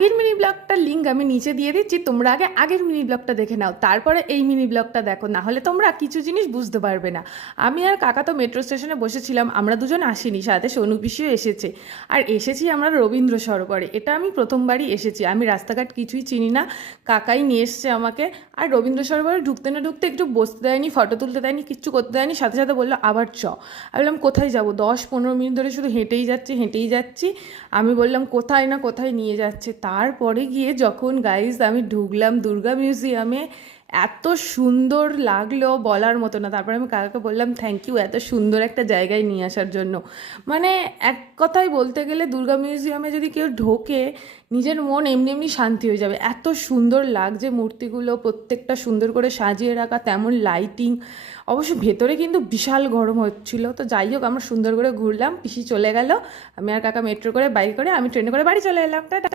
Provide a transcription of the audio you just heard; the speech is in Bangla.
আগের মিনি ব্লগটার লিঙ্ক আমি নিচে দিয়ে দিচ্ছি, তোমরা আগে আগের মিনি ব্লগটা দেখে নাও, তারপরে এই মিনি ব্লগটা দেখো, না হলে তোমরা কিছু জিনিস বুঝতে পারবে না। আমি আর কাকা তো মেট্রো স্টেশনে বসেছিলাম, আমরা দুজন আসিনি, সাথে সোনু পিসিও এসেছে। আর এসেছি আমরা রবীন্দ্র সরোবরে, এটা আমি প্রথমবারই এসেছি, আমি রাস্তাঘাট কিছুই চিনি না, কাকাই নিয়ে এসছে আমাকে। আর রবীন্দ্র সরোবরে ঢুকতে না ঢুকতে একটু বসতে দেয়নি, ফটো তুলতে দেয়নি, কিচ্ছু করতে দেয়নি, সাথে সাথে বললো আবার চ। আমি বললাম কোথায় যাবো, 10-15 মিনিট ধরে শুধু হেঁটেই যাচ্ছি হেঁটেই যাচ্ছি। আমি বললাম কোথায় না কোথায় নিয়ে যাচ্ছে, তারপরে গিয়ে যখন গাইজ আমি ঢুকলাম দুর্গা মিউজিয়ামে, এত সুন্দর লাগলো বলার মতো না। তারপরে আমি কাকাকে বললাম থ্যাংক ইউ এত সুন্দর একটা জায়গায় নিয়ে আসার জন্য। মানে এক কথায় বলতে গেলে দুর্গা মিউজিয়ামে যদি কেউ ঢোকে, নিজের মন এমনি এমনি শান্তি হয়ে যাবে, এত সুন্দর লাগছে মূর্তিগুলো, প্রত্যেকটা সুন্দর করে সাজিয়ে রাখা, তেমন লাইটিং। অবশ্য ভেতরে কিন্তু বিশাল গরম হচ্ছিল। তো যাই হোক আমরা সুন্দর করে ঘুরলাম, পিসি চলে গেল, আমি আর কাকা মেট্রো করে বাইক করে, আমি ট্রেনে করে বাড়ি চলে এলাম। টাটা।